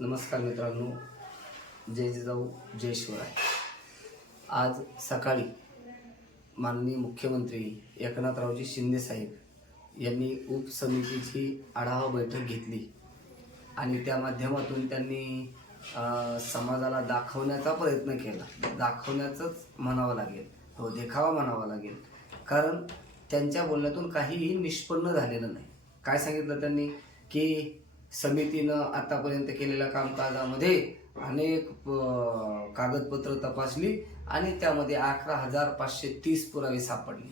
नमस्कार मित्रांनो, जय जिजाऊ जय शिवराय. आज सकाळी माननीय मुख्यमंत्री एकनाथरावजी शिंदे साहेब यांनी उपसमितीची आढावा बैठक घेतली आणि त्या माध्यमातून त्यांनी समाजाला दाखवण्याचा प्रयत्न केला. दाखवण्याचंच म्हणावं लागेल, हो देखावा म्हणावा लागेल, कारण त्यांच्या बोलण्यातून काहीही निष्पन्न झालेलं नाही. काय सांगितलं त्यांनी की समितीनं आतापर्यंत केलेल्या कामकाजामध्ये अनेक कागदपत्र तपासली आणि त्यामध्ये 11,530 पुरावे सापडले.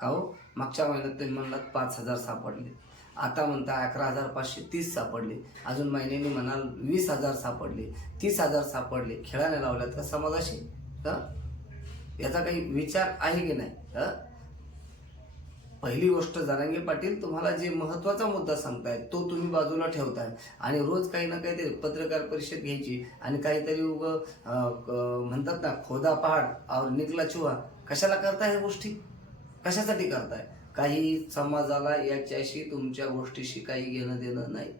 का हो, मागच्या महिन्यात तुम्ही म्हणलात 5,000 सापडले, आता म्हणता 11,530 सापडले, अजून महिन्यांनी म्हणाल 20,000 सापडले, 30,000 सापडले. खेळाने लावल्यात का समाजाशी? याचा काही विचार आहे की नाही? पहिली गोष्ट, जरांगे पाटील तुम्हाला जे महत्त्वाचा मुद्दा सांगताय तो तुम्ही बाजूला ठेवताय आणि रोज काही ना काहीतरी पत्रकार परिषद घ्यायची आणि काहीतरी म्हणतात ना, खोदा पहाड और निकला चुहा. कशाला करताय ह्या गोष्टी? कशासाठी करताय? काही समाजाला याच्याशी तुमच्या गोष्टीशी काही घेणं देणं नाही.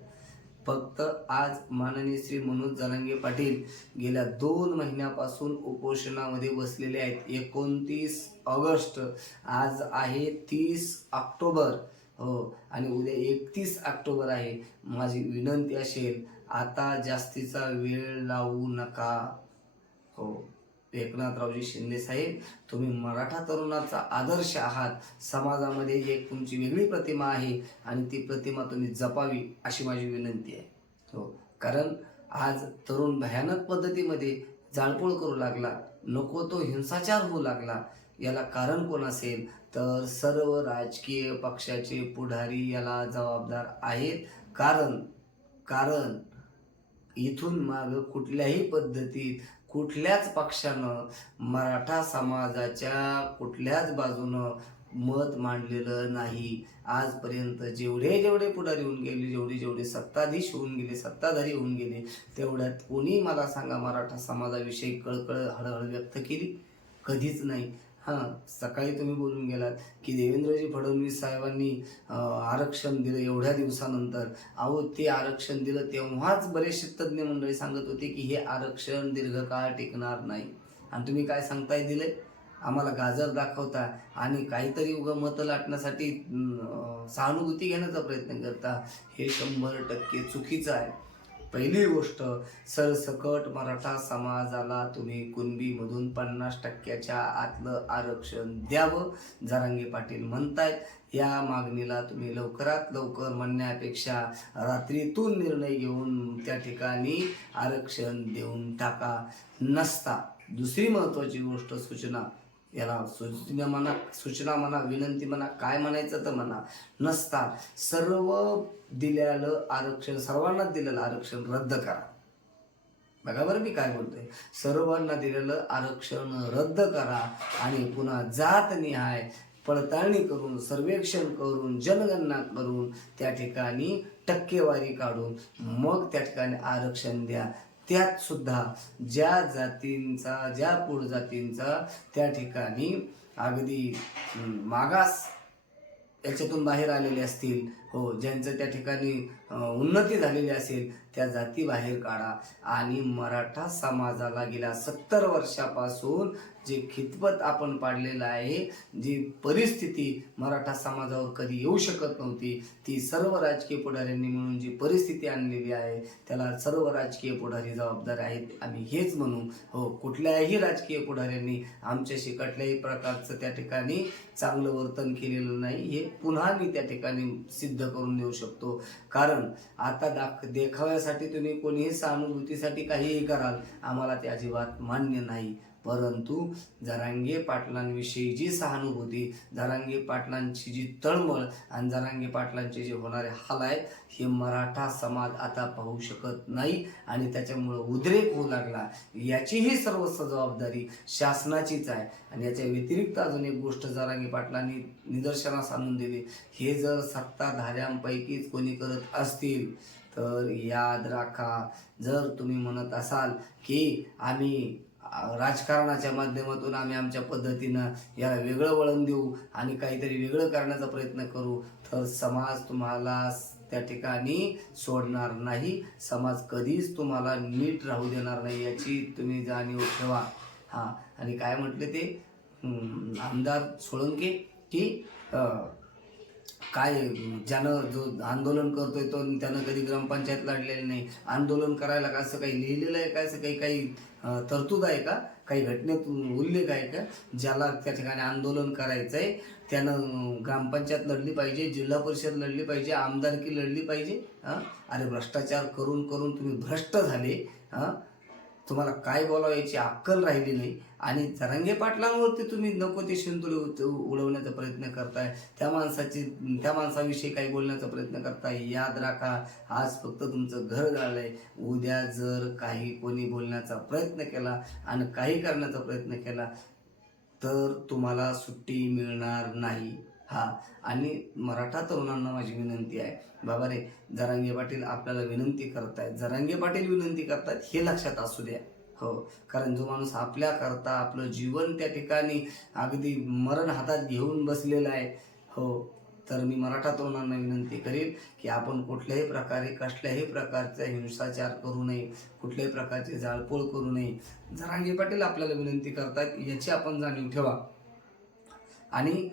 फक्त आज माननीय श्री मनोज जरांगे पाटील गेल्या 2 महिन्यापासून उपोषणामध्ये बसलेले आहेत. 29 ऑगस्ट, आज आहे 30 ऑक्टोबर, हो, आणि उद्या 31 ऑक्टोबर आहे. माझी विनंती असेल, आता जास्तीचा वेळ लावू नका. हो, एकनाथरावजी शिंदे साहेब, तुम्ही मराठा तरुणाचा आदर्श आहात. समाजामध्ये एक तुमची वेगळी प्रतिमा आहे आणि ती प्रतिमा तुम्ही जपावी अशी माझी विनंती आहे. हो, कारण आज तरुण भयानक पद्धतीमध्ये जाळपोळ करू लागला, नको तो हिंसाचार होऊ लागला. याला कारण कोण असेल तर सर्व राजकीय पक्षाचे पुढारी याला जबाबदार आहेत. कारण इथून माग कुठल्याही पद्धतीत कुठल्याच पक्षानं मराठा समाजाच्या कुठल्याच बाजूनं मत मांडलेलं नाही. आजपर्यंत जेवढे पुढारी होऊन गेले, जेवढे सत्ताधीश होऊन गेले, सत्ताधारी होऊन गेले, तेवढ्यात कोणी मला सांगा मराठा समाजाविषयी कळकळ हळहळ व्यक्त केली? कधीच नाही. सकाळी तुम्ही बोलून गेलात की देवेंद्रजी फडणवीस साहेबांनी आरक्षण दिलं एवढ्या दिवसानंतर. अहो, ते आरक्षण दिलं तेव्हाच बरेचसे तज्ज्ञ मंडळी सांगत होते की हे आरक्षण दीर्घकाळ टिकणार नाही. आणि तुम्ही काय सांगताय, दिले आम्हाला गाजर दाखवता आणि काहीतरी मतं लाटण्यासाठी सहानुभूती घेण्याचा प्रयत्न करता. हे 100% चुकीचं आहे. पहिली गोष्ट, सरसकट मराठा समाजाला तुम्ही कुणबीमधून 50% आतलं आरक्षण द्यावं, जरांगे पाटील म्हणतायत. या मागणीला तुम्ही लवकरात लवकर म्हणण्यापेक्षा रात्रीतून निर्णय घेऊन त्या ठिकाणी आरक्षण देऊन टाका. नसता दुसरी महत्त्वाची गोष्ट, सूचना, याला सूचना म्हणा, विनंती म्हणा, काय म्हणायचं तर म्हणा, नसता सर्वांना दिलेलं आरक्षण रद्द करा. बघा बरं मी काय बोलतोय, सर्वांना दिलेलं आरक्षण रद्द करा आणि पुन्हा जातनिहाय पडताळणी करून, सर्वेक्षण करून, जनगणना करून त्या ठिकाणी टक्केवारी काढून मग त्या ठिकाणी आरक्षण द्या. त्यात सुद्धा ज्या जातींचा, ज्या पोट जातींचा त्या ठिकाणी अगदी मागास याच्यातून बाहेर आलेले असतील, हो, ज्यांचं त्या ठिकाणी उन्नती झालेली असेल, त्या जाती बाहेर काढा. आणि मराठा समाजाला गेल्या 70 वर्षापासून जे खितपत आपण पाडलेलं आहे, जी परिस्थिती मराठा समाजावर कधी येऊ शकत नव्हती, ती सर्व राजकीय पुढाऱ्यांनी मिळून जी परिस्थिती आणलेली आहे, त्याला सर्व राजकीय पुढारी जबाबदार आहेत, आम्ही हेच म्हणू. हो, कुठल्याही राजकीय पुढाऱ्यांनी आमच्याशी कुठल्याही प्रकारचं त्या ठिकाणी चांगलं वर्तन केलेलं नाही, हे पुन्हा मी त्या ठिकाणी सिद्ध करून देऊ शकतो. कारण आता देखाव्यासाठी तुम्ही कोणीही सहानुभूतीसाठी काहीही कराल, आम्हाला ते अजिबात मान्य नाही. परंतु जरांगे पाटलांविषयी जी सहानुभूती, जरांगे पाटलांची जी तळमळ आणि जरांगे पाटलांचे जे होणारे हाल आहेत, हे मराठा समाज आता पाहू शकत नाही आणि त्याच्यामुळं उद्रेक होऊ लागला. याचीही सर्वस्व जबाबदारी शासनाचीच आहे. आणि याच्या व्यतिरिक्त अजून एक गोष्ट जरांगे पाटलांनी निदर्शनास आणून दिली, हे जर सत्ताधाऱ्यांपैकीच कोणी करत असतील तर याद राखा, जर तुम्ही म्हणत असाल की आम्ही राजकारणाच्या माध्यमातून आम्ही आमच्या पद्धतीनं याला वेगळं वळण देऊ आणि काहीतरी वेगळं करण्याचा प्रयत्न करू, तर समाज तुम्हाला त्या ठिकाणी सोडणार नाही. समाज कधीच तुम्हाला नीट राहू देणार नाही, याची तुम्ही जाणीव ठेवा. हां, आणि काय म्हटले ते आमदार सोळंके की काय ज्यानं जो आंदोलन करतोय तो त्यानं कधी ग्रामपंचायत लढलेली नाही. आंदोलन करायला का असं काही लिहिलेलं आहे का, असं काही तरतूद आहे का, काही घटनेत उल्लेख आहे का? ज्याला त्या ठिकाणी आंदोलन करायचं आहे त्यानं ग्रामपंचायत लढली पाहिजे, जिल्हा परिषद लढली पाहिजे, आमदारकी लढली पाहिजे. अरे भ्रष्टाचार करून करून तुम्ही भ्रष्ट झाले. तुम्हाला काय बोलावं याची अक्कल राहिली नाही. आणि जरांगे पाटलांवरती तुम्ही नको ते शेंदुरे उडवण्याचा प्रयत्न करताय, त्या माणसाविषयी काही बोलण्याचा प्रयत्न करताय. याद राखा, आज फक्त तुमचं घर झालंय. उद्या जर काही कोणी बोलण्याचा प्रयत्न केला आणि काही करण्याचा प्रयत्न केला तर तुम्हाला सुट्टी मिळणार नाही. आणि मराठा तरुणांना माझी विनंती आहे, बाबा रे, जरांगे पाटील आपल्याला विनंती करतायत, जरांगे पाटील विनंती करतायत, हे लक्षात असू द्या. हो, कारण जो माणूस आपल्या करता आपलं जीवन त्या ठिकाणी अगदी मरण हातात घेऊन बसलेला आहे. हो, तर मी मराठा तरुणांना विनंती करेल की आपण कुठल्याही प्रकारे कसल्याही प्रकारचा हिंसाचार करू नये, कुठल्याही प्रकारची जाळपोळ करू नये. जरांगे पाटील आपल्याला विनंती करतात याची आपण जाणीव ठेवा. आणि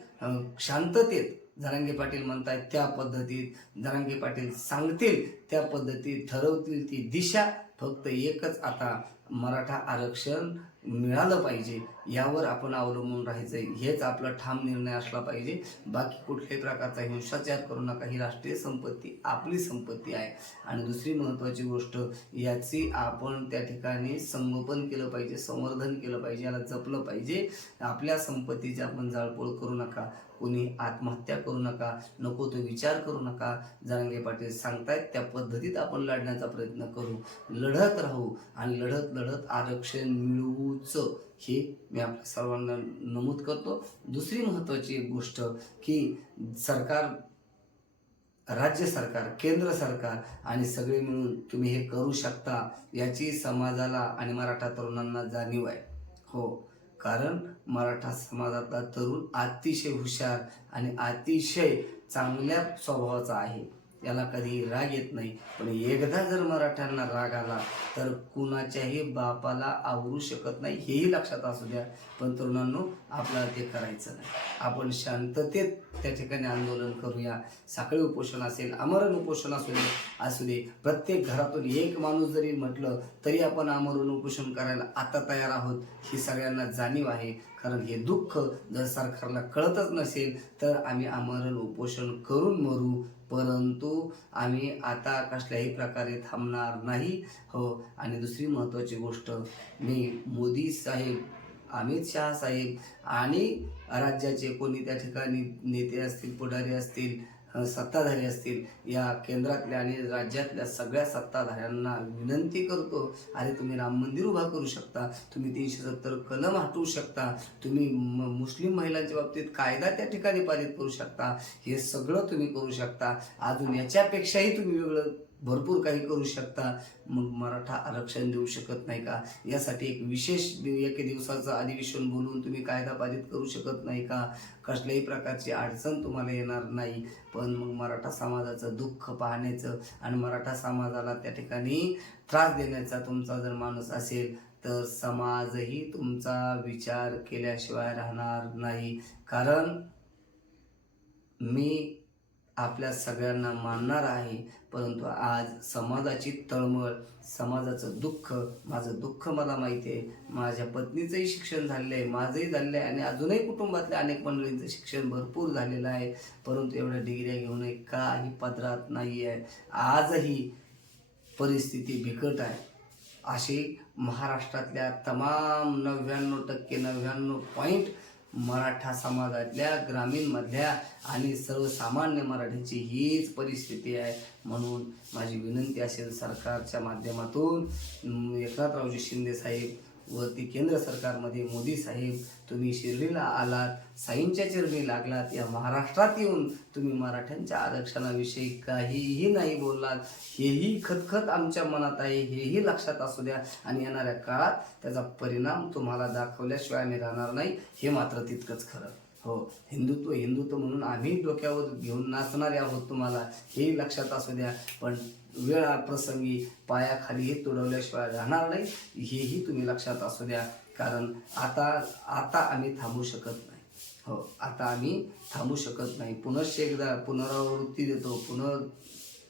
शांततेत जरांगे पाटील म्हणतायत त्या पद्धतीत, जरांगे पाटील सांगतील त्या पद्धतीत, ठरवतील ती दिशा. फक्त एकच, आता मराठा आरक्षण मिळालं पाहिजे यावर आपण अवलंबून राहायचं, हेच आपला ठाम निर्णय असला पाहिजे. बाकी कुठल्याही प्रकारचा हिंसाचार करू नका. ही राष्ट्रीय संपत्ती आपली संपत्ती आहे. आणि दुसरी महत्त्वाची गोष्ट, याची आपण त्या ठिकाणी संगोपन केलं पाहिजे, संवर्धन केलं पाहिजे, याला जपलं पाहिजे. आपल्या संपत्तीची आपण जाळपोळ करू नका, कोणी आत्महत्या करू नका, नको तो विचार करू नका. जरांगे पाटील सांगतायत त्या पद्धतीत आपण लढण्याचा प्रयत्न करू, लढत राहू आणि लढत लढत आरक्षण मिळवूच, हे मी आपल्या सर्वांना नमूद करतो. दुसरी महत्त्वाची एक गोष्ट की सरकार, राज्य सरकार, केंद्र सरकार आणि सगळे मिळून तुम्ही हे करू शकता, याची समाजाला आणि मराठा तरुणांना जाणीव आहे. हो, कारण मराठा समाजातला तरुण अतिशय हुशार आणि अतिशय चांगल्या स्वभावाचा आहे. याला कधी राग येत नाही. पण एकदा जर मराठ्यांना राग आला तर कुणाच्याही बापाला आवरू शकत नाही, हेही लक्षात असू द्या. पण तरुणांनो, आपल्याला ते करायचं नाही. आपण शांततेत त्या ठिकाणी आंदोलन करूया. साखळी उपोषण असेल, आमरण उपोषण असू दे, प्रत्येक घरातून एक माणूस जरी म्हटलं तरी आपण आमरण उपोषण करायला आता तयार आहोत, ही सगळ्यांना जाणीव आहे. कारण हे दुःख जर सरकारला कळतच नसेल तर आम्ही आमरण उपोषण करून मरू, परंतु आम्ही आता कसल्याही प्रकारे थांबणार नाही. हो, आणि दुसरी महत्त्वाची गोष्ट, मी मोदी साहेब, अमित शहा साहेब आणि राज्याचे कोणी त्या ठिकाणी नेते असतील, पुढारी असतील, सत्ताधारी असतील, या केंद्रातल्या आणि राज्यातल्या सगळ्या सत्ताधाऱ्यांना विनंती करतो, अरे तुम्ही राम मंदिर उभा करू शकता, तुम्ही 370 कलम हटवू शकता, तुम्ही मुस्लिम महिलांच्या बाबतीत कायदा त्या ठिकाणी पारित करू शकता, हे सगळं तुम्ही करू शकता. अजून याच्यापेक्षाही तुम्ही वेगळं भरपूर काही करू शकता. मग मराठा आरक्षण देऊ शकत नाही का? यासाठी एक विशेष एके दिवसाचं अधिवेशन बोलवून तुम्ही कायदा पारित करू शकत नाही का? कसल्याही प्रकारची अडचण तुम्हाला येणार नाही. पण मग मराठा समाजाचं दुःख पाहण्याचं आणि मराठा समाजाला त्या ठिकाणी त्रास देण्याचा तुमचा जर माणूस असेल तर समाजही तुमचा विचार केल्याशिवाय राहणार नाही. कारण मी आपल्या सगळ्यांना मानणार आहे, परंतु आज समाजाची तळमळ, समाजाचं दुःख, माझं दुःख मला माहिती आहे. माझ्या पत्नीचंही शिक्षण झालेलं आहे, माझंही झालेलं आहे आणि अजूनही कुटुंबातल्या अनेक मंडळींचं शिक्षण भरपूर झालेलं आहे, परंतु एवढ्या डिग्र्या घेऊनही काही पदरात नाही आहे. आजही परिस्थिती बिकट आहे. अशी महाराष्ट्रातल्या तमाम 99% मराठा समाजातल्या, ग्रामीणमधल्या आणि सर्वसामान्य मराठीची हीच परिस्थिती आहे. म्हणून माझी विनंती असेल सरकारच्या माध्यमातून, एकनाथरावजी शिंदे साहेब वरती केंद्र सरकारमध्ये मोदी साहेब, तुम्ही शिर्डीला आलात, साईंच्या चरणी लागलात, या महाराष्ट्रात येऊन तुम्ही मराठ्यांच्या आरक्षणाविषयी काहीही नाही बोललात, हेही खतखत आमच्या मनात आहे, हेही लक्षात असू द्या. आणि येणाऱ्या काळात त्याचा परिणाम तुम्हाला दाखवल्याशिवाय आम्ही राहणार नाही, हे मात्र तितकंच खरं. हो, हिंदुत्व हिंदुत्व म्हणून आम्ही डोक्यावर घेऊन नाचणारे आहोत, तुम्हाला हे लक्षात असू द्या. पण वेळ प्रसंगी पायाखालीही तुडवल्याशिवाय राहणार नाही, हेही तुम्ही लक्षात असू द्या. कारण आता आम्ही थांबू शकत नाही. हो, आता आम्ही थांबू शकत नाही. पुनश्च एकदा पुनरावृत्ती देतो,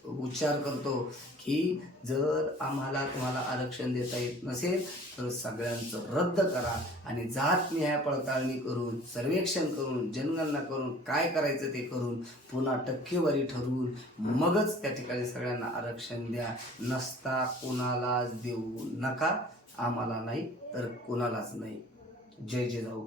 उच्चार करतो की जर तुम्हाला आरक्षण देता येत नसेल तर सगळ्यांचं रद्द करा आणि जातनिहाय पडताळणी करून, सर्वेक्षण करून, जनगणना करून, काय करायचं ते करून, पुन्हा टक्केवारी ठरवून मगच त्या ठिकाणी सगळ्यांना आरक्षण द्या. नसता कोणालाच देऊ नका, आम्हाला नाही तर कोणालाच नाही. जय जिजाऊ.